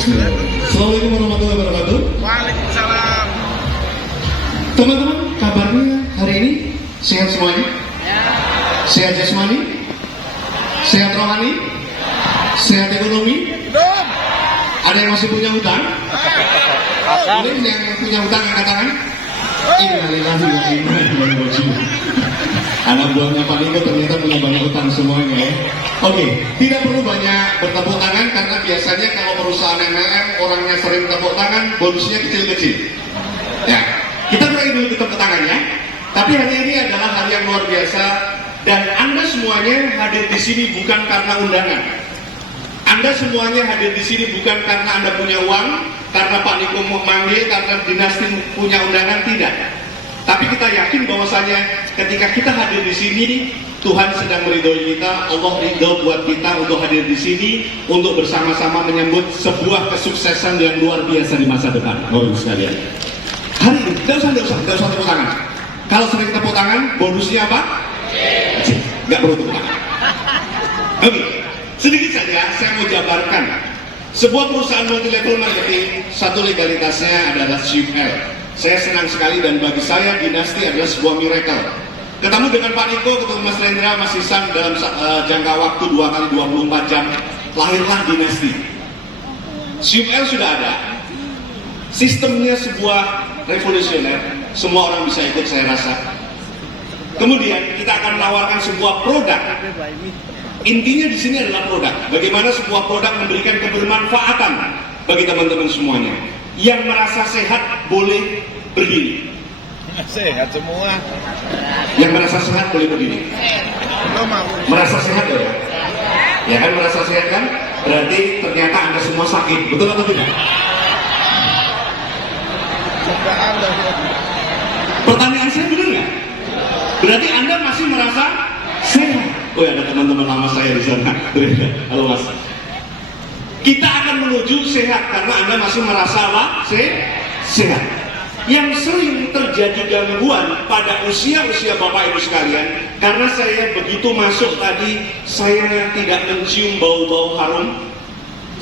Assalamualaikum warahmatullahi wabarakatuh. Waalaikumsalam. Teman-teman, kabarnya hari ini sehat semuanya? Sehat jasmani? Sehat rohani? Sehat ekonomi? Belum. Ada yang masih punya hutang? Boleh yang punya hutang angkat tangan? Innalillahi wa inna ilaihi raji'un. Anak buahnya Pak Niko ternyata punya banyak hutang semuanya ya. Oke, tidak perlu banyak bertepuk tangan karena biasanya kalau perusahaan MLM orangnya sering tepuk tangan, bonusnya kecil-kecil. Ya, kita beri dulu tepuk tangan ya. Tapi hari ini adalah hari yang luar biasa dan Anda semuanya hadir di sini bukan karena undangan. Anda semuanya hadir di sini bukan karena Anda punya uang, karena Pak Niko mau manggil, karena dinasti punya undangan, tidak. Tapi kita yakin bahwasanya ketika kita hadir di sini, Tuhan sedang meridhoi kita, Allah ridho buat kita untuk hadir di sini, untuk bersama-sama menyambut sebuah kesuksesan yang luar biasa di masa depan. Bapak sekalian, hari ini tidak usah tepuk tangan. Kalau sering tepuk tangan, bonusnya apa? Nggak perlu tepuk tangan. Oke, sedikit saja saya mau jabarkan. Sebuah perusahaan multi level marketing, satu legalitasnya adalah SIUL. Saya senang sekali dan bagi saya dinasti adalah sebuah miracle. Ketemu dengan Pak Niko, ketemu Mas Rendra, Mas Isan dalam jangka waktu 2 kali 24 jam, lahirlah dinasti. SIUL sudah ada. Sistemnya sebuah revolusioner, semua orang bisa ikut saya rasa. Kemudian kita akan menawarkan sebuah produk. Intinya di sini adalah produk. Bagaimana sebuah produk memberikan kebermanfaatan bagi teman-teman semuanya. Yang merasa sehat boleh berdiri. Sehat semua. Yang merasa sehat boleh berdiri. Belum mau. Merasa sehat ya? Ya kan merasa sehat kan? Berarti ternyata Anda semua sakit. Betul atau tidak? Juga Anda. Pertanyaan saya benar nggak? Berarti Anda masih merasa sehat. Oh ya, ada teman-teman lama saya di sana. Halo Mas. Kita akan menuju sehat karena Anda masih merasa apa? Sehat. Yang sering terjadi gangguan pada usia-usia Bapak Ibu sekalian, karena saya begitu masuk tadi, saya tidak mencium bau-bau harum.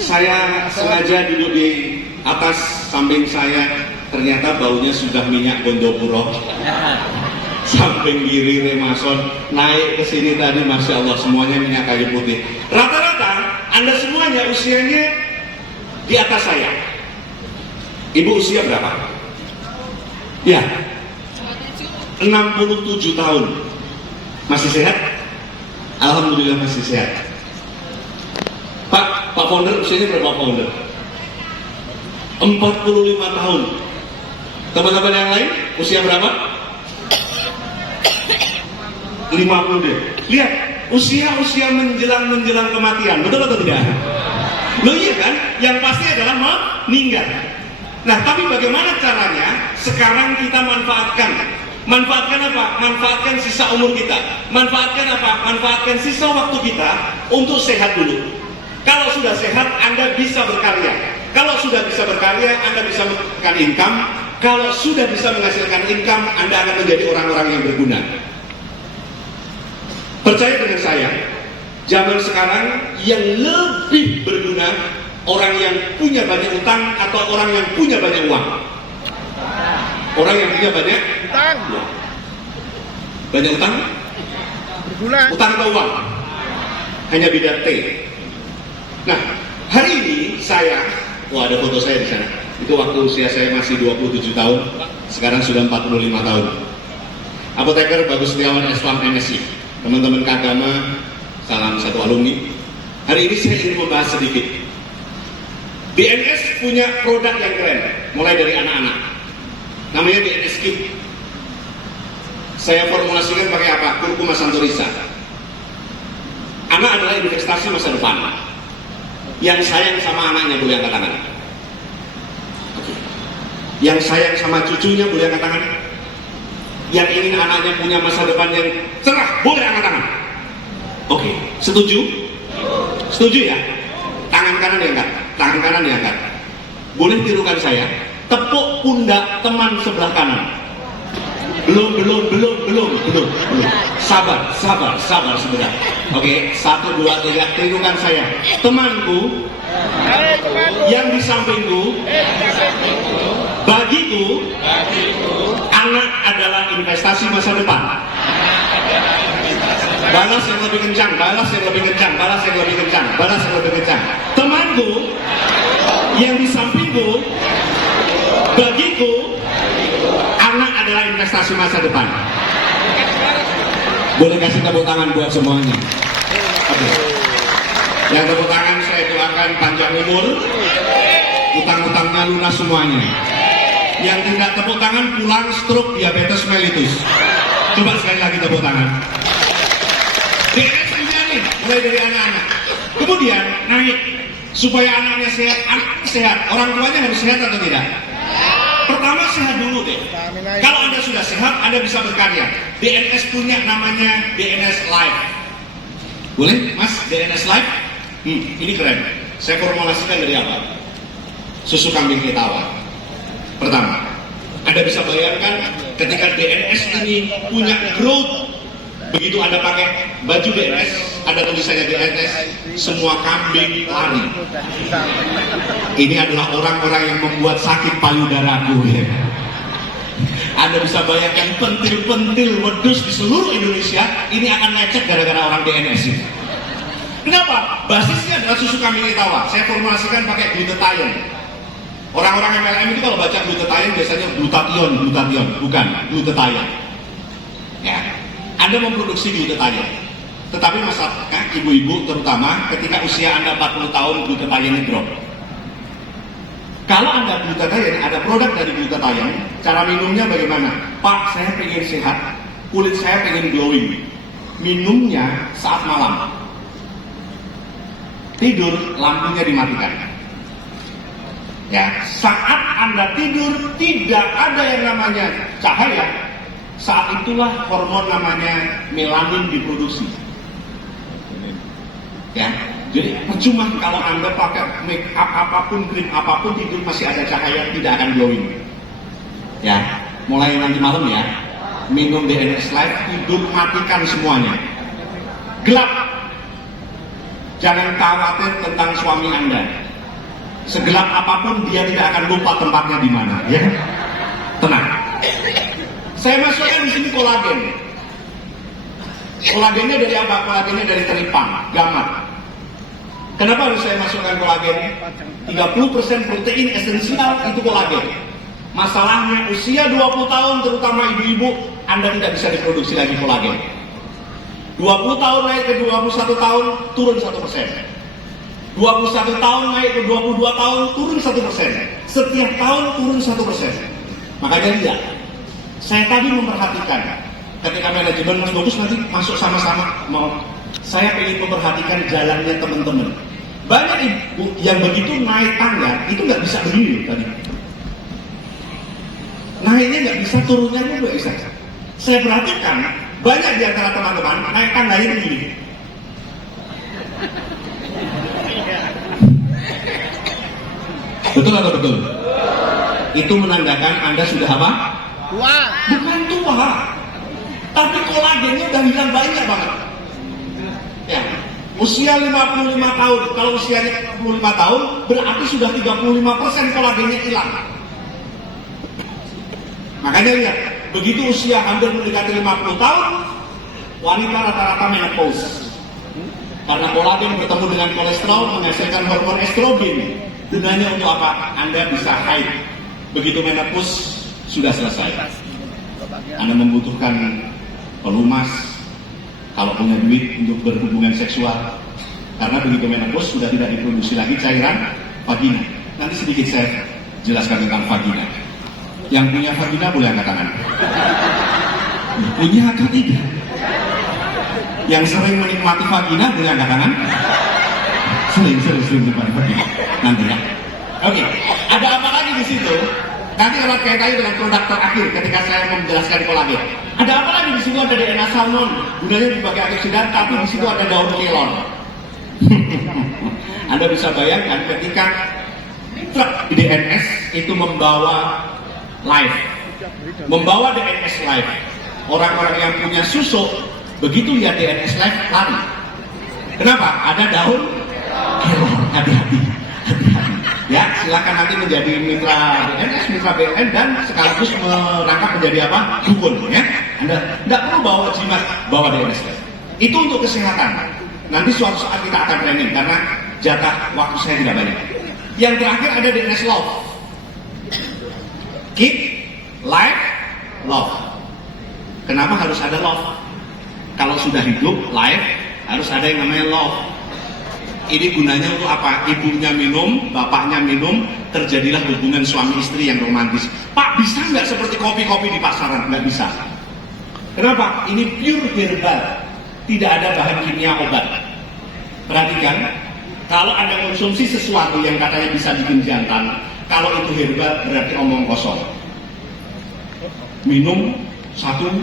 Saya sengaja duduk di atas samping saya, ternyata baunya sudah minyak Gondopuro. Samping kiri Remason, naik ke sini tadi, Masya Allah, semuanya minyak kayu putih. Rata-rata Anda semuanya usianya di atas saya. Ibu usia berapa? Ya, 67 tahun. Masih sehat? Alhamdulillah masih sehat. Pak Founder usianya berapa Founder? 45 tahun. Teman-teman yang lain usia berapa? 50 deh. Lihat, usia-usia menjelang kematian, betul atau tidak? Loh iya kan? Yang pasti adalah meninggal. Nah, tapi bagaimana caranya? Sekarang kita manfaatkan. Manfaatkan apa? Manfaatkan sisa umur kita. Manfaatkan apa? Manfaatkan sisa waktu kita untuk sehat dulu. Kalau sudah sehat, Anda bisa berkarya. Kalau sudah bisa berkarya, Anda bisa menghasilkan income. Kalau sudah bisa menghasilkan income, Anda akan menjadi orang-orang yang berguna. Percaya dengan saya, zaman sekarang yang lebih berguna orang yang punya banyak utang atau orang yang punya banyak uang? Orang yang punya banyak Utang. uang. Banyak utang? Berguna. Utang atau uang? Hanya beda T. Nah, hari ini saya, ada foto saya di sana. Itu waktu usia saya masih 27 tahun, sekarang sudah 45 tahun. Apoteker Bagus Setiawan Islam MSI. Teman-teman Kagama, salam satu alumni. Hari ini saya ingin membahas sedikit. BNS punya produk yang keren, mulai dari anak-anak. Namanya BNS Kit. Saya formulasikan pakai apa? Kurkuma Santorisa. Anak adalah investasi masa depan. Yang sayang sama anaknya boleh angkat tangan. Yang sayang sama cucunya boleh angkat tangan. Yang ingin anaknya punya masa depan yang cerah, boleh angkat tangan. Oke, setuju? Setuju ya? Tangan kanan diangkat, tangan kanan diangkat. Boleh tirukan saya? Tepuk pundak teman sebelah kanan. Belum. Sabar sebentar. Oke, 1, 2, 3, tirukan saya. Temanku Yang di sampingku, bagiku, anak adalah investasi masa depan. Balas yang lebih kencang, balas yang lebih kencang, balas yang lebih kencang, balas yang lebih kencang. Temanku, yang di sampingku, bagiku, anak adalah investasi masa depan. Boleh kasih tepuk tangan buat semuanya. Oke. Yang tepuk tangan saya doakan panjang umur, utang-utangnya lunas semuanya. Yang tidak tepuk tangan pulang stroke, diabetes mellitus. Coba sekali lagi tepuk tangan. DNS nih, mulai dari anak-anak. Kemudian naik supaya anaknya sehat, orang tuanya harus sehat atau tidak? Pertama sehat dulu deh. Kalau Anda sudah sehat, Anda bisa berkarya. DNS punya namanya DNS Life. Boleh, Mas? DNS Life? Ini keren. Saya formulasikan dari apa? Susu kambing ketawa. Pertama, Anda bisa bayangkan ketika DNS ini punya growth. Begitu Anda pakai baju DNS, ada tulisannya DNS, semua kambing lari. Ini adalah orang-orang yang membuat sakit payudaraku. Ya. Anda bisa bayangkan pentil-pentil wedus di seluruh Indonesia ini akan lecet gara-gara orang DNS ini. Kenapa? Basisnya adalah susu kambing ketawa. Saya formulasikan pakai glutathione. Orang-orang MLM itu kalau baca glutathione biasanya glutathione, bukan glutathione. Ya. Anda memproduksi glutathione. Tetapi masalahnya ibu-ibu terutama ketika usia Anda 40 tahun glutathione drop. Kalau Anda glutathione, ada produk dari glutathione, cara minumnya bagaimana? Pak, saya pengen sehat, kulit saya pengen glowing. Minumnya saat malam. Tidur, lampunya dimatikan. Ya, saat Anda tidur tidak ada yang namanya cahaya. Saat itulah hormon namanya melanin diproduksi. Ya, jadi percuma kalau Anda pakai make up apapun, krim apapun, tidur masih ada cahaya, tidak akan glowing. Ya, mulai nanti malam ya, minum DNS Life, tidur matikan semuanya. Gelap. Jangan khawatir tentang suami Anda. Segelap apapun dia tidak akan lupa tempatnya di mana, ya. Tenang. Saya masukkan di sini kolagen. Kolagennya dari apa? Kolagennya dari teripang, gamat. Kenapa harus saya masukkan kolagen? 30% protein esensial itu kolagen. Masalahnya usia 20 tahun terutama ibu-ibu, Anda tidak bisa diproduksi lagi kolagen. 20 tahun naik ke 21 tahun, turun 1%. 21 tahun naik ke 22 tahun, turun 1%. Setiap tahun turun 1%. Makanya lihat, saya tadi memperhatikan, ketika manajemen Mas Bagus nanti masuk sama-sama, saya ingin memperhatikan jalannya teman-teman. Banyak ibu yang begitu naik tangga, itu nggak bisa berdiri tadi. Naiknya nggak bisa, turunnya nggak bisa. Saya perhatikan, banyak di antara teman-teman naik tangganya begini. Betul atau betul? Itu menandakan Anda sudah apa? Tua. Bukan tua, tapi kolagennya udah hilang banyak banget. Ya, usia 55 tahun. Kalau usianya 55 tahun, berarti sudah 35% kolagennya hilang. Makanya lihat, begitu usia hampir mendekati 50 tahun, wanita rata-rata menopause. Karena kolagen bertemu dengan kolesterol menghasilkan hormon estrogen. Gunanya untuk apa? Anda bisa haid. Begitu menopause sudah selesai. Anda membutuhkan pelumas kalau punya duit untuk berhubungan seksual. Karena begitu menopause sudah tidak diproduksi lagi cairan vagina. Nanti sedikit saya jelaskan tentang vagina. Yang punya vagina boleh angkat tangan. Punya atau tidak? Yang sering menikmati vagina boleh angkat tangan. Sering menikmati vagina. Nanti ya. Oke, ada apa lagi di situ? Nanti erat kaitannya dengan produk terakhir ketika saya menjelaskan kolagen. Ada apa lagi di situ? Ada DNA salmon, gunanya dipakai antioksidan, tapi di situ ada daun kelon. Anda bisa bayangkan ketika truk DNS itu membawa live, membawa DNS live. Orang-orang yang punya susu begitu lihat DNS live lari. Kenapa? Ada daun kelon. Hati-hati. Ya, silakan nanti menjadi mitra BNS, mitra BNN, dan sekaligus merangkap menjadi apa? Dukun, ya. Anda tidak perlu bawa jimat, bawa DNS. Itu untuk kesehatan. Nanti suatu saat kita akan training, karena jatah waktu saya tidak banyak. Yang terakhir ada DNS Love. Keep, life, love. Kenapa harus ada love? Kalau sudah hidup, life, harus ada yang namanya love. Ini gunanya untuk apa? Ibunya minum, bapaknya minum, terjadilah hubungan suami istri yang romantis. Pak, bisa nggak seperti kopi-kopi di pasaran? Nggak bisa. Kenapa? Ini pure herbal. Tidak ada bahan kimia obat. Perhatikan, kalau Anda konsumsi sesuatu yang katanya bisa bikin jantan, kalau itu herbal berarti omong kosong. Minum 1,5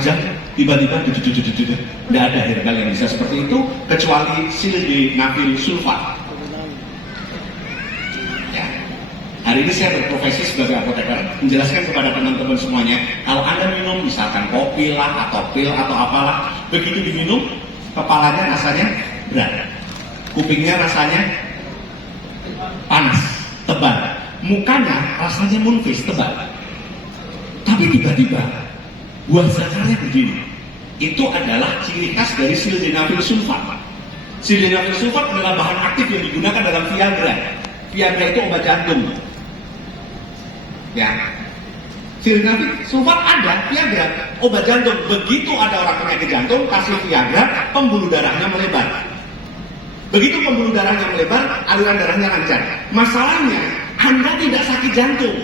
jam, tiba-tiba tidak ada herbal yang bisa seperti itu kecuali sildenafil sulfat. Ya. Hari ini saya berprofesi sebagai apoteker, menjelaskan kepada teman-teman semuanya, kalau Anda minum misalkan kopi lah atau pil atau apalah, begitu diminum kepalanya rasanya berat, kupingnya rasanya panas, tebal, mukanya rasanya munfis, tebal. Tapi tiba-tiba buah zakarnya begini. Itu adalah ciri khas dari sildenafil sulfat. Sildenafil sulfat adalah bahan aktif yang digunakan dalam Viagra. Viagra itu obat jantung. Ya. Sildenafil sulfat ada, Viagra, obat jantung. Begitu ada orang penyakit jantung, kasih Viagra, pembuluh darahnya melebar. Begitu pembuluh darahnya melebar, aliran darahnya lancar. Masalahnya, Anda tidak sakit jantung.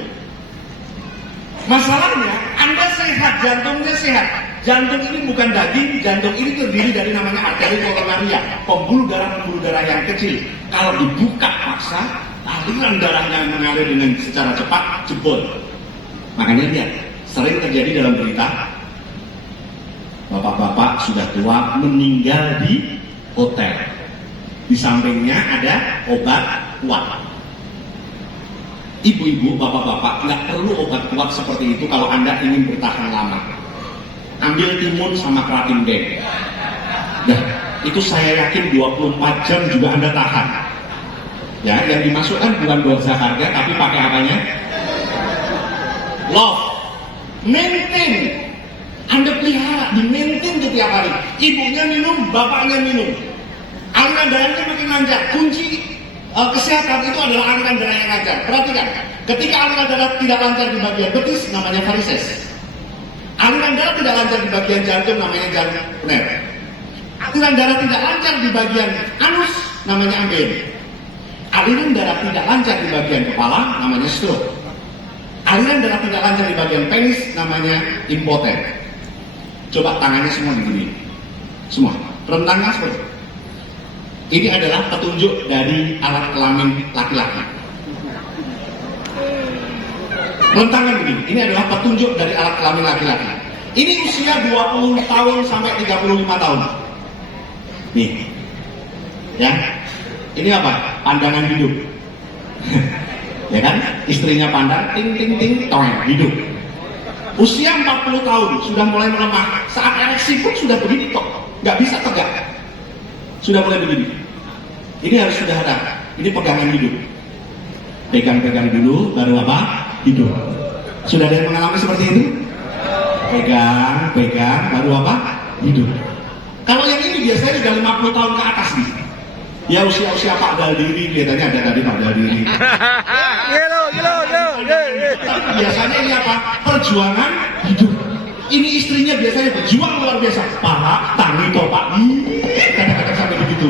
Masalahnya, Anda sehat, jantungnya sehat. Jantung ini bukan daging, jantung ini terdiri dari namanya arteri koronaria, pembuluh darah yang kecil. Kalau dibuka paksa, aliran darahnya mengalir dengan secara cepat, jebol. Makanya lihat, sering terjadi dalam berita, bapak-bapak sudah tua meninggal di hotel. Di sampingnya ada obat kuat. Ibu-ibu, bapak-bapak, nggak perlu obat kuat seperti itu kalau Anda ingin bertahan lama. Ambil timun sama keratin B. Nah, itu saya yakin 24 jam juga Anda tahan. Ya, yang dimasukkan bukan buah zakarnya, tapi pakai apanya? Love. Maintain. Anda pelihara, di-maintain setiap hari. Ibunya minum, bapaknya minum. Aliran darahnya makin lancar. Kunci kesehatan itu adalah aliran darah yang lancar. Perhatikan, ketika aliran darah tidak lancar di bagian betis, namanya varises. Aliran darah tidak lancar di bagian jantung, namanya jantung. Aliran darah tidak lancar di bagian anus, namanya ambeien. Aliran darah tidak lancar di bagian kepala, namanya stroke. Aliran darah tidak lancar di bagian penis, namanya impoten. Coba tangannya semua begini, semua rentangnya seperti itu. Ini adalah petunjuk dari alat kelamin laki-laki. Rentangan begini, ini adalah petunjuk dari alat kelamin laki-laki. Ini usia 20 tahun sampai 35 tahun. Nih. Ya. Ini apa? Pandangan hidup. Ya kan? Istrinya pandang, ting ting ting, toeng, hidup. Usia 40 tahun, sudah mulai melemah. Saat ereksi pun sudah begini kok. Nggak bisa tegak. Sudah mulai begini. Ini harus sudah ada. Ini pegangan hidup. Pegang-pegang dulu, baru apa? Hidup. Sudah ada yang mengalami seperti itu? Pegang, baru apa? Hidup. Kalau yang ini biasanya sudah 50 tahun ke atas nih. Ya usia-usia Pak Daldiri, kelihatannya ada tadi Pak Daldiri. Biasanya ini apa? Perjuangan hidup. Ini istrinya biasanya berjuang luar biasa. Pak, tangi toh Pak. Kadang-kadang sampai begitu.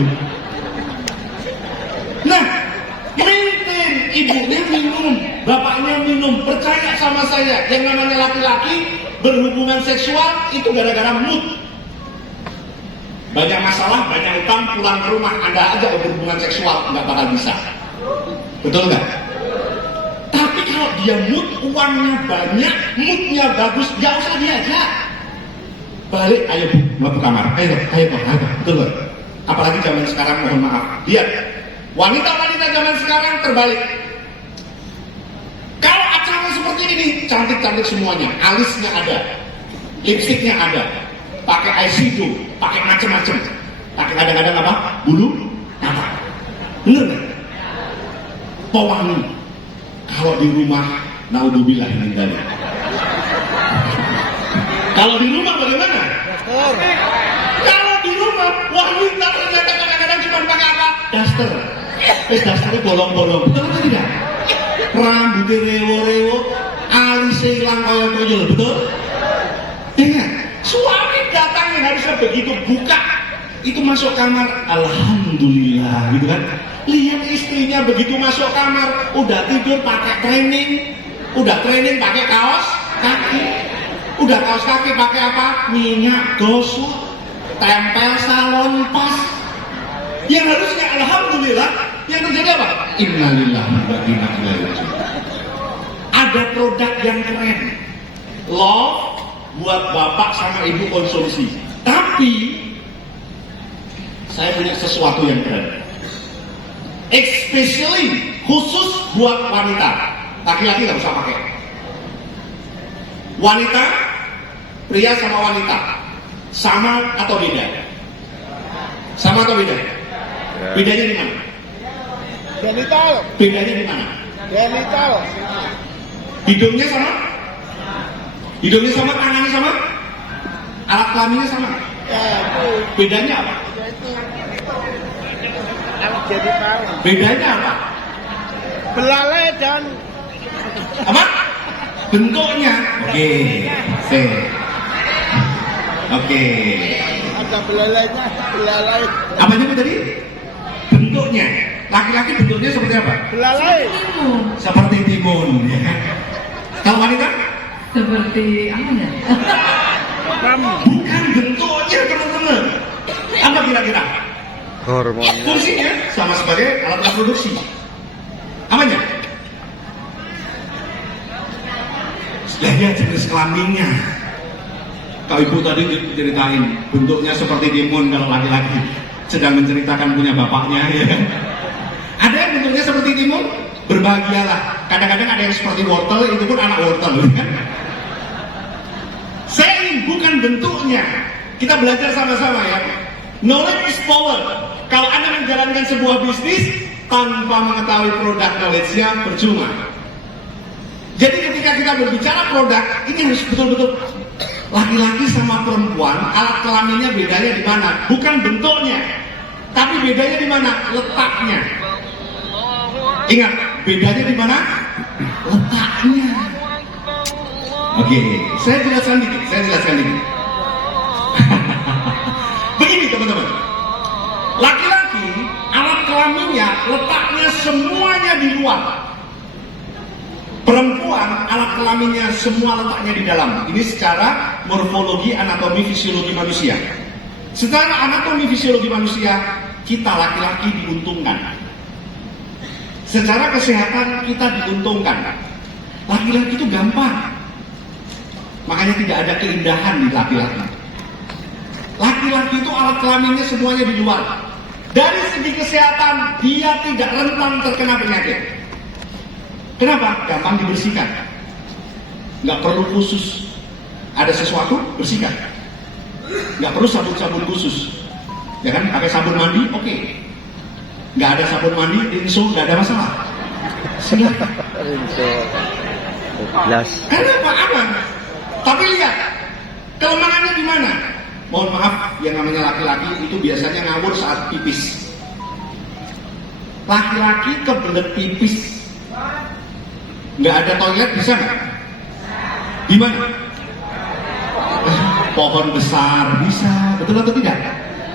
Nah, maintain, ibunya minum, bapaknya minum, percaya sama saya, yang namanya laki-laki berhubungan seksual itu gara-gara mood. Banyak masalah, banyak utang, pulang ke rumah, Anda aja berhubungan seksual, nggak bakal bisa. Betul nggak? Tapi kalau dia mood, uangnya banyak, moodnya bagus, nggak usah diajak. Balik, ayo Bu, mau ke kamar, ayo, betul nggak? Apalagi zaman sekarang, mohon maaf, lihat. Wanita-wanita zaman sekarang terbalik. Kalau acara seperti ini, cantik-cantik semuanya. Alisnya ada, lipstiknya ada, pakai eyeshadow, pakai macam-macam, pakai kadang-kadang apa? Bulu mata. Bener nggak? pewangi. Kalau di rumah, naudzubillah min dzalik. Kalau di rumah bagaimana? Daster. Kalau di rumah, wanita ternyata kadang-kadang cuma pakai apa? Daster. Dasternya bolong-bolong, betul atau tidak? Rambutnya rewo-rewo, alisnya hilang kayak tuyul, betul? Ingat, suami datang yang harusnya begitu buka, itu masuk kamar, alhamdulillah, gitu kan? Lihat istrinya begitu masuk kamar, udah tidur pakai training pakai kaos kaki, udah kaos kaki pakai apa? Minyak gosok, tempel salon pas. Yang harusnya alhamdulillah, yang terjadi apa? Innalillahi wa inna ilaihi raji'un. Ada produk yang keren, love buat bapak sama ibu konsumsi. Tapi saya punya sesuatu yang keren, especially khusus buat wanita. Laki-laki nggak usah pakai. Wanita, pria sama wanita, sama atau beda? Sama atau beda? Bedanya di mana? Genital. Bedanya di mana? Genital. Hidungnya sama? Hidungnya sama, tangannya sama? Alat kelaminnya sama? Ya, itu. Bedanya apa? Alat genital. Bedanya apa? Belalai dan Apa? Bentuknya. Oke. Oke. ada belalainya, belalai. Apanya Bu tadi? Bentuknya. Laki-laki bentuknya seperti apa? Belalai. Seperti timun. Ya. Kalau wanita? Seperti apa ya? Kamu. Bukan bentuknya teman-teman. Apa kira-kira? Hormonnya. Fungsinya sama sebagai alat reproduksi. Apanya? Lihat jenis kelaminnya. Kalau ibu tadi ceritain bentuknya seperti timun kalau laki-laki sedang menceritakan punya bapaknya, ya kan? Ada yang bentuknya seperti timun, berbahagialah. Kadang-kadang ada yang seperti wortel, itu pun anak wortel, ya kan? Saya ingin bukan bentuknya. Kita belajar sama-sama ya. Knowledge is power. Kalau Anda menjalankan sebuah bisnis tanpa mengetahui produk knowledge-nya, percuma. Jadi ketika kita berbicara produk, ini harus betul-betul laki-laki sama perempuan, alat kelaminnya bedanya di mana? Bukan bentuknya, tapi bedanya di mana? Letaknya. Ingat, bedanya di mana? Letaknya. Oke, saya jelaskan dikit. Begini teman-teman, laki-laki alat kelaminnya letaknya semuanya di luar. Perempuan alat kelaminnya semua letaknya di dalam. Ini secara morfologi, anatomi, fisiologi manusia. Secara anatomi, fisiologi manusia, kita laki-laki diuntungkan. Secara kesehatan kita diuntungkan. Laki-laki itu gampang. Makanya tidak ada keindahan di laki-laki. Laki-laki itu alat kelaminnya semuanya di luar. Dari segi kesehatan, dia tidak rentan terkena penyakit. Kenapa? Gampang dibersihkan. Nggak perlu khusus. Ada sesuatu, bersihkan. Nggak perlu sabun-sabun khusus. Ya kan? Pakai sabun mandi, oke. Nggak ada sabun mandi, rinso, nggak ada masalah. Silakan. Rinso. Belas. Kenapa? Aman. Tapi lihat, kelemahannya di mana? Mohon maaf, yang namanya laki-laki itu biasanya ngawur saat pipis. Laki-laki kebelet pipis, nggak ada toilet, bisa nggak? Di mana? Pohon besar bisa, betul atau tidak?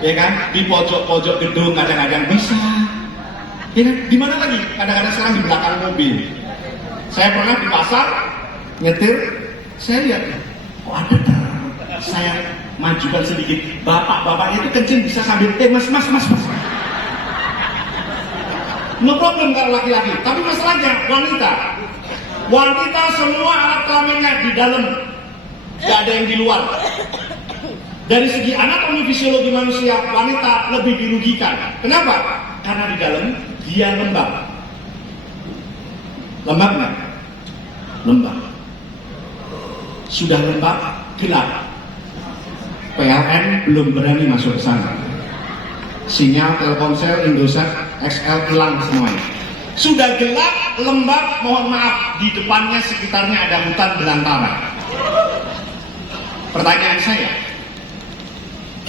Ya kan? Di pojok-pojok gedung kadang-kadang bisa. Ya kan? Di mana lagi? Kadang-kadang sekarang di belakang mobil. Saya pernah di pasar nyetir, saya lihat, kok ada saya majukan sedikit. Bapak-bapaknya itu kencing bisa sambil mas. No problem kalau laki-laki, tapi masalahnya wanita. Wanita semua alat kelaminnya di dalam, tidak ada yang di luar. Dari segi anatomi fisiologi manusia, wanita lebih dirugikan. Kenapa? Karena di dalam dia lembab. Lembab nggak? Lembab. Sudah lembab, gelap. PLN belum berani masuk ke sana. Sinyal Telkomsel, Indosat, XL hilang semuanya. Sudah gelap, lembab, mohon maaf, di depannya sekitarnya ada hutan belantara. Pertanyaan saya,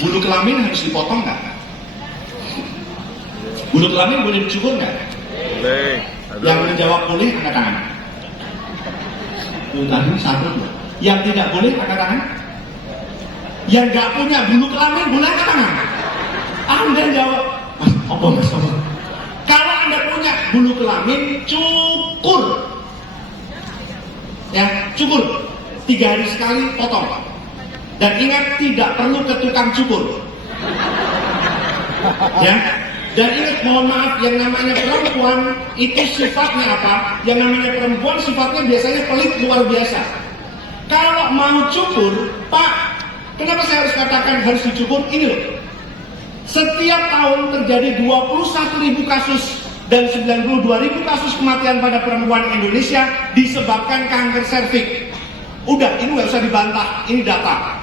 bulu kelamin harus dipotong nggak? Bulu kelamin boleh dicukur nggak? Boleh. Yang menjawab boleh angkat tangan. Tadi satu dua. Yang tidak boleh angkat tangan. Yang nggak punya bulu kelamin boleh angkat tangan. Anda jawab, mas, apa mas? Apa? Kalau Anda punya bulu kelamin, cukur. Ya, cukur. 3 hari sekali potong. Dan ingat, tidak perlu ke tukang cukur. Ya. Dan ingat, mohon maaf, yang namanya perempuan itu sifatnya apa? Yang namanya perempuan sifatnya biasanya pelit luar biasa. Kalau mau cukur, Pak, kenapa saya harus katakan harus dicukur? Ini loh. Setiap tahun terjadi 21.000 kasus dan 92.000 kasus kematian pada perempuan Indonesia disebabkan kanker serviks. Udah, ini nggak usah dibantah, ini data.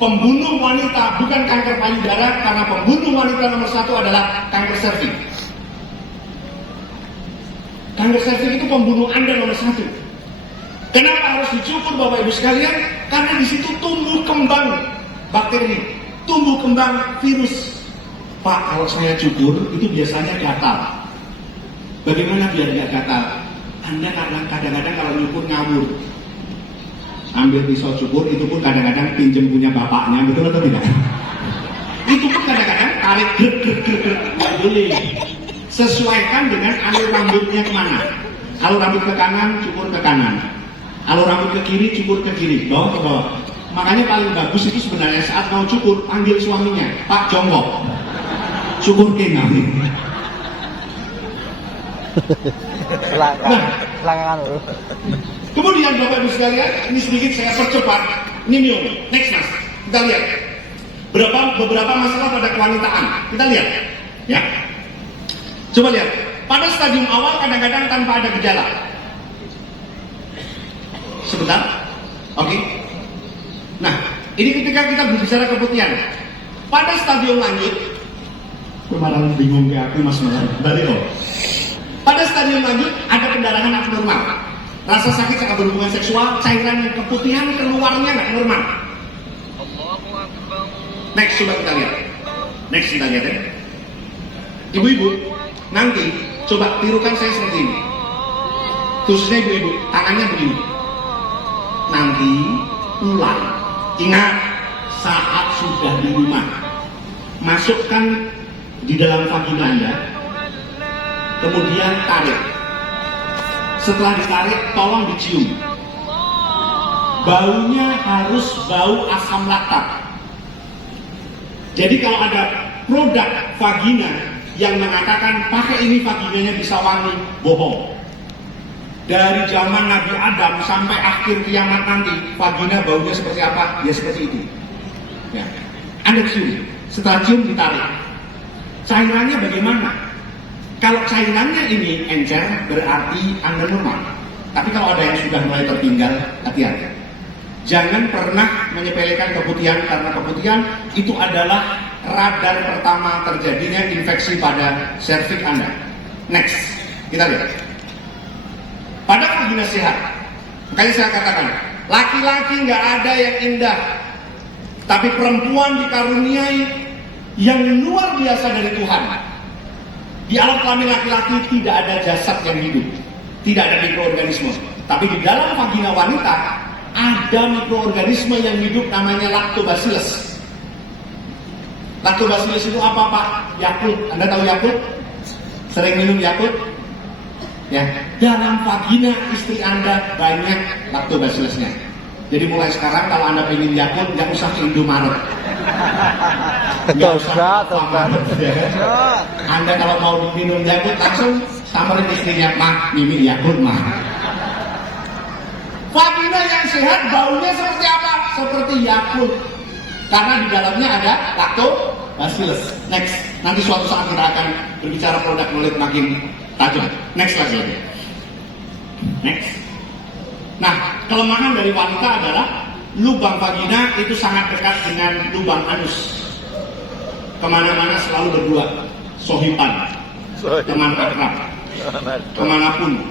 Pembunuh wanita bukan kanker payudara, karena pembunuh wanita nomor 1 adalah kanker serviks. Kanker serviks itu pembunuh Anda nomor 1. Kenapa harus dicukur Bapak Ibu sekalian? Karena di situ tumbuh kembang bakteri, tumbuh kembang virus. Pak, kalau saya cukur itu biasanya gatal. Bagaimana biar nggak gatal? Anda kadang-kadang kalau nyukur ngawur. Ambil pisau cukur, itu pun kadang-kadang pinjem punya bapaknya, betul atau tidak? Itu pun kadang-kadang tarik grek, nggak boleh. Sesuaikan dengan alur rambutnya kemana. Alur rambut ke kanan, cukur ke kanan. Alur rambut ke kiri, cukur ke kiri, bawah ke bawah. Makanya paling bagus itu sebenarnya saat mau cukur, panggil suaminya, Pak jongkok, cukur kena. Selangkangan dulu. Kemudian Bapak Ibu sekalian, ini sedikit saya percepat. Ini Mio, next mas, kita lihat beberapa masalah pada kewanitaan. Kita lihat, ya. Coba lihat. Pada stadium awal kadang-kadang tanpa ada gejala. Sebentar, oke. Nah, ini ketika kita berbicara keputihan. Pada stadium lanjut, kemarin bingung kayak aku mas Malan. Balik loh. Pada stadium lanjut ada pendarahan abnormal. Rasa sakit saat berhubungan seksual, cairan yang keputihan keluarnya nggak normal. Next, coba kita lihat. Next kita lihat ya. Ibu-ibu, nanti coba tirukan saya seperti ini. Khususnya ibu-ibu, tangannya begini. Nanti mulai. Ingat, saat sudah di rumah, masukkan di dalam vagina Anda, kemudian tarik. Setelah ditarik, tolong dicium. Baunya harus bau asam laktat. Jadi kalau ada produk vagina yang mengatakan pakai ini vaginanya bisa wangi, bohong. Dari zaman Nabi Adam sampai akhir kiamat nanti, vagina baunya seperti apa? Ya seperti itu. Ya. Anda cium. Setelah cium ditarik. Cairannya bagaimana? Kalau cairannya ini encer, berarti Anda normal. Tapi kalau ada yang sudah mulai tertinggal, hati-hati. Jangan pernah menyepelekan keputihan, karena keputihan itu adalah radar pertama terjadinya infeksi pada serviks Anda. Next, kita lihat. Pada vagina sehat, makanya saya katakan, laki-laki nggak ada yang indah, tapi perempuan dikaruniai yang luar biasa dari Tuhan. Di alam kelamin laki-laki tidak ada jasad yang hidup, tidak ada mikroorganisme. Tapi di dalam vagina wanita ada mikroorganisme yang hidup, namanya lactobacillus. Lactobacillus itu apa Pak? Yakult. Anda tahu Yakult? Sering minum Yakult? Ya. Dalam vagina istri Anda banyak lactobacillusnya. Jadi mulai sekarang kalau Anda ingin Yakult, jangan usah ke Indomaret. Anda kalau mau minum Yakult langsung samperin istrinya, mah minum Yakult mah. Vagina yang sehat baunya seperti apa? Seperti Yakult. Karena di dalamnya ada lactobacillus. Next, nanti suatu saat kita akan berbicara produk kulit makin tajam. Next lagi. Next. Nah, kelemahan dari wanita adalah lubang vagina itu sangat dekat dengan lubang anus. Kemana-mana selalu berdua, sohiban, teman akrab. kemanapun,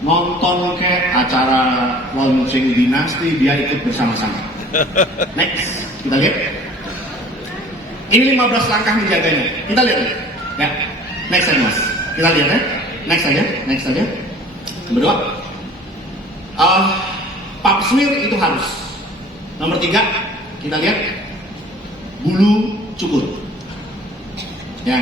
nonton ke acara launching dinasti, dia ikut bersama-sama. Next, kita lihat. Ini 15 langkah menjaganya. Kita lihat ya. Next aja mas. Kita lihat ya. Next aja. Berdua. Pap smear itu harus. Nomor 3, kita lihat bulu cukur. Ya,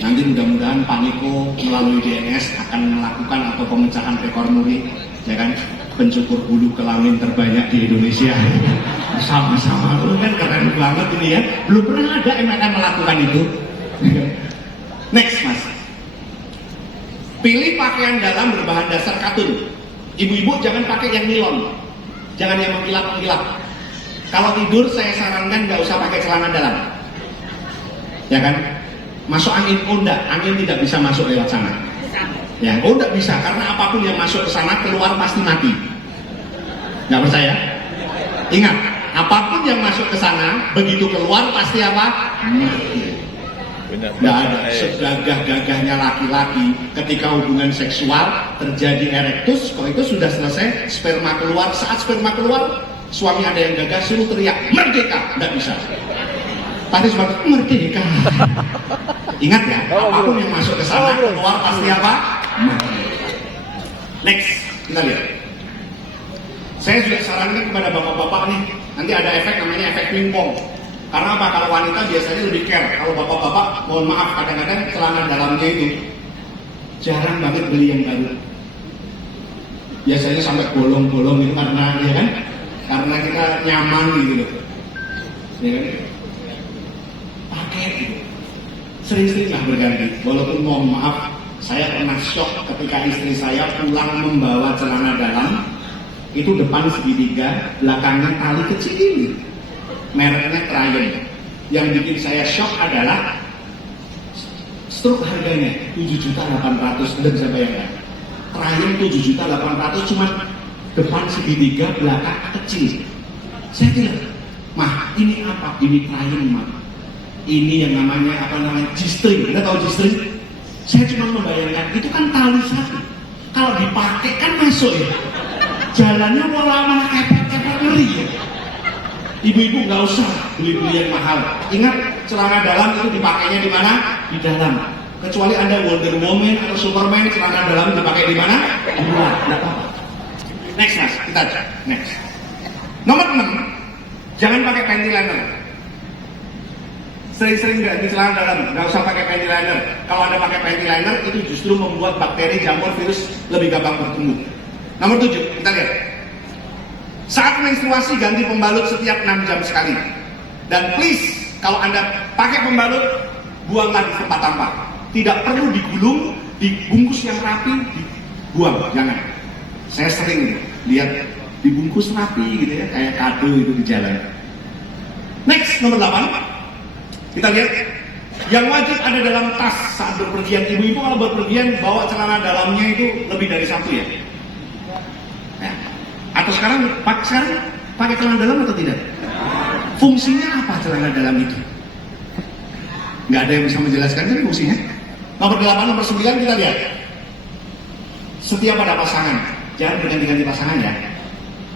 nanti mudah-mudahan Paniko melalui DNS akan melakukan atau pemecahan rekor muri, ya kan, pencukur bulu kelamin terbanyak di Indonesia. Sama-sama, lu kan keren banget ini ya. Belum pernah ada MLM melakukan itu. Next mas. Pilih pakaian dalam berbahan dasar katun. Ibu-ibu jangan pakai yang nilon, jangan yang mengkilap-mengkilap. Kalau tidur saya sarankan nggak usah pakai celana dalam, ya kan? Masuk angin, enggak, angin tidak bisa masuk lewat sana. Ya, enggak bisa, karena apapun yang masuk ke sana keluar pasti mati. Nggak percaya? Ingat, apapun yang masuk ke sana begitu keluar pasti apa? Mati. Nggak ada segagah-gagahnya laki-laki ketika hubungan seksual terjadi erektus, kalau itu sudah selesai, sperma keluar. Saat sperma keluar, suami ada yang gagah, suruh teriak merdeka, nggak bisa. Tadi sebagai merdeka. Ingat ya, apapun yang masuk ke sana keluar pasti apa? Next, kita lihat. Saya juga sarankan kepada bapak-bapak nih, nanti ada efek namanya efek pingpong. Karena apa? Kalau wanita biasanya lebih care. Kalau bapak-bapak, mohon maaf, kadang-kadang celana dalamnya itu jarang banget beli yang baru. Biasanya sampai bolong-bolong itu karena, ya kan? Karena kita nyaman gitu loh, ya kan? Pakai gitu. Sering-sering lah berganti. Walaupun mohon maaf, saya pernah shock ketika istri saya pulang membawa celana dalam, itu depan segitiga, belakangnya tali kecil. Mereknya Triumph. Yang bikin saya shock adalah struk harganya 7.800.000, Anda bisa bayangkan. Triumph 7.800.000 cuma depan segitiga, belakang kecil. Saya kira, mah ini apa? Ini Triumph mah. Ini yang namanya G-string. Anda tahu G-string? Saya cuma membayangkan itu kan tali satu. Kalau dipakai kan masuk ya. Jalannya malah kepet-kepet ngeri ya. Ibu-ibu nggak usah beli-beli yang mahal. Ingat, celana dalam itu dipakainya di mana? Di dalam. Kecuali Anda Wonder Woman atau Superman, celana dalam dipakai di mana? Di luar. Nggak apa-apa. Next mas, kita cek. Next. Nomor 6, jangan pakai panty liner. Sering-sering ganti celana dalam, nggak usah pakai panty liner. Kalau Anda pakai panty liner, itu justru membuat bakteri, jamur, virus lebih gampang bertumbuh. Nomor 7, kita lihat. Saat menstruasi ganti pembalut setiap 6 jam sekali. Dan please, kalau Anda pakai pembalut, buanglah di tempat sampah. Tidak perlu digulung, dibungkus yang rapi, dibuang, jangan. Saya sering lihat dibungkus rapi gitu ya, kayak kado itu di jalan. Next, nomor 8. Kita lihat yang wajib ada dalam tas saat berpergian. Ibu-ibu kalau berpergian bawa celana dalamnya itu lebih dari 1 ya. Atau sekarang pakai celana dalam atau tidak? Fungsinya apa celana dalam itu? Nggak ada yang bisa menjelaskan kan fungsinya. Nomor 8, nomor 9 kita lihat. Setia pada pasangan, jangan berganti-ganti pasangan ya.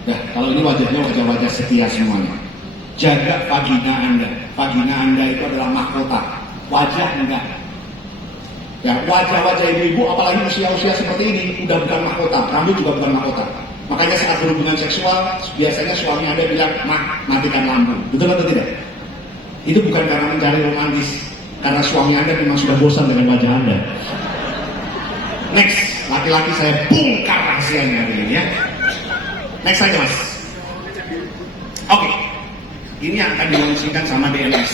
Ya, kalau ini wajahnya wajah-wajah setia semuanya. Jaga vagina Anda. Vagina Anda itu adalah mahkota. Wajah enggak. Ya, wajah-wajah ibu-ibu apalagi usia-usia seperti ini udah bukan mahkota. Rambut juga bukan mahkota. Makanya saat berhubungan seksual, biasanya suami Anda bilang, matikan lampu. Betul atau tidak? Itu bukan karena mencari romantis, karena suami Anda memang sudah bosan dengan wajah Anda. Next, laki-laki saya bongkar rahasianya hari ini ya. Next saja mas. Oke, ini yang akan dilaunchingkan sama DNS.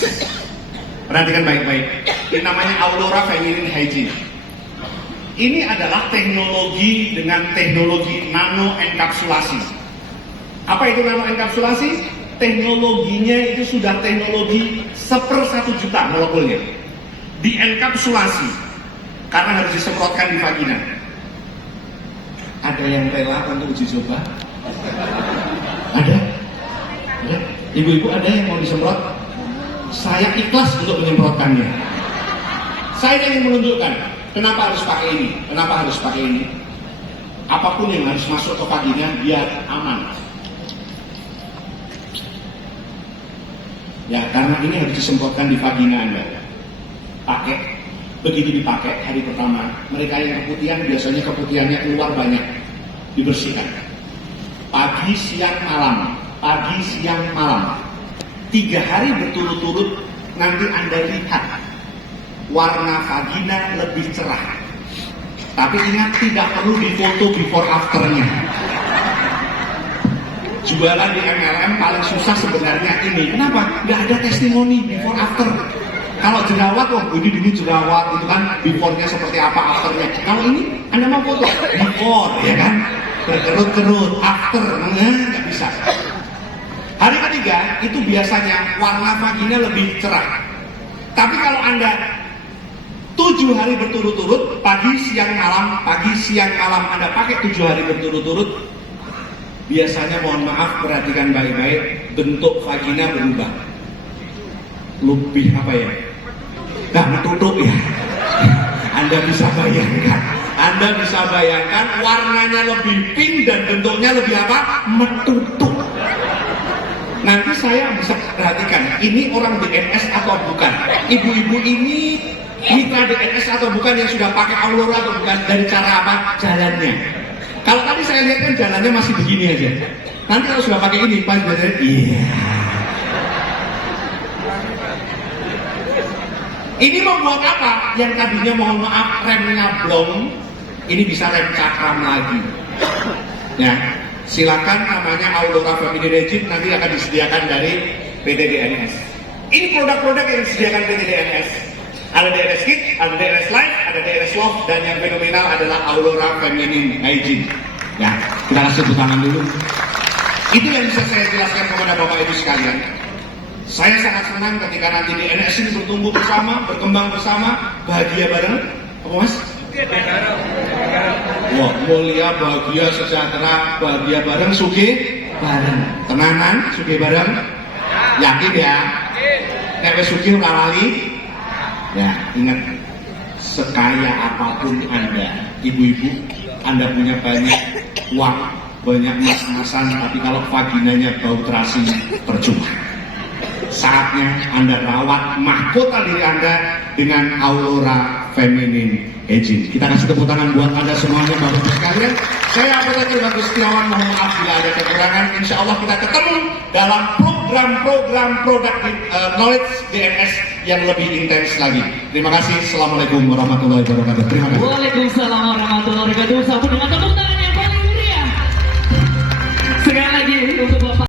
Perhatikan baik-baik. Ini namanya Aurora Feminine Hygiene. Ini adalah teknologi dengan teknologi nano enkapsulasi. Apa itu nano enkapsulasi? Teknologinya itu sudah teknologi 1/1 juta molekulnya. Dienkapsulasi karena harus disemprotkan di vagina. Ada yang rela untuk uji coba? Ada? Ada? Ibu-ibu ada yang mau disemprot? Saya ikhlas untuk menyemprotkannya. Saya ingin menunjukkan Kenapa harus pakai ini? Kenapa harus pakai ini? Apapun yang harus masuk ke vagina biar aman. Ya, karena ini harus disemprotkan di vagina Anda. Pakai, begitu dipakai hari pertama, mereka yang keputihan biasanya keputihannya keluar banyak, dibersihkan. Pagi, siang, malam. Pagi, siang, malam. 3 hari berturut-turut nanti Anda lihat warna vagina lebih cerah. Tapi ingat, tidak perlu difoto before afternya. Jualan di MLM paling susah sebenarnya ini. Kenapa? Nggak ada testimoni before after. Kalau jerawat, ini jerawat, itu kan before-nya seperti apa, after-nya. Kalau ini, Anda mau foto before, ya kan? Berkerut-kerut, after, nggak bisa. Hari ketiga, itu biasanya warna vagina lebih cerah. Tapi kalau Anda 7 hari berturut-turut, pagi, siang, malam Anda pakai 7 hari berturut-turut, biasanya mohon maaf, perhatikan baik-baik, bentuk vagina berubah. Lebih apa ya? Nggak menutup ya. Anda bisa bayangkan warnanya lebih pink dan bentuknya lebih apa? Menutup. Nanti saya bisa perhatikan, ini orang DNS atau bukan? Ibu-ibu ini mitra DNS atau bukan, yang sudah pakai Aurora atau bukan? Dari cara apa? Jalannya. Kalau tadi saya lihat kan jalannya masih begini aja. Nanti kalau sudah pakai ini, pas biasanya, iya. Ini membuat apa? Yang tadinya mohon maaf remnya blong, ini bisa rem cakram lagi. Ya, silakan, namanya Aurora Family Regime, nanti akan disediakan dari PT DNS. Ini produk-produk yang disediakan PT DNS. Ada DNS Kit, ada DNS Live, ada DNS Love, dan yang fenomenal adalah Aurora Feminine Hygiene. Ya, kita kasih tepuk tangan dulu. Itu yang bisa saya jelaskan kepada Bapak Ibu sekalian. Saya sangat senang ketika nanti DNS ini bertumbuh bersama, berkembang bersama, bahagia bareng. Apa Mas? Wah, mulia, bahagia, sejahtera, bahagia bareng, sugih bareng. Tenanan, sugih bareng. Yakin ya? Nek wis sugih ora lali. Ya, ingat, sekaya apapun Anda, ibu-ibu, Anda punya banyak uang, banyak emas-emasan, tapi kalau vaginanya bau terasi, percuma. Saatnya Anda rawat mahkota diri Anda dengan Aurora Feminine Hygiene. Kita kasih tepuk tangan buat Anda semuanya, Bapak-Bapak sekalian. Saya Apoteker Bagus Setiawan, mohon maaf bila ada kekurangan. Insya Allah kita ketemu dalam program-program produk knowledge DNS yang lebih intens lagi. Terima kasih. Assalamualaikum warahmatullahi wabarakatuh. Terima kasih. Waalaikumsalam warahmatullahi wabarakatuh. Sambut dengan tepuk tangan yang paling meriah. Sekali lagi untuk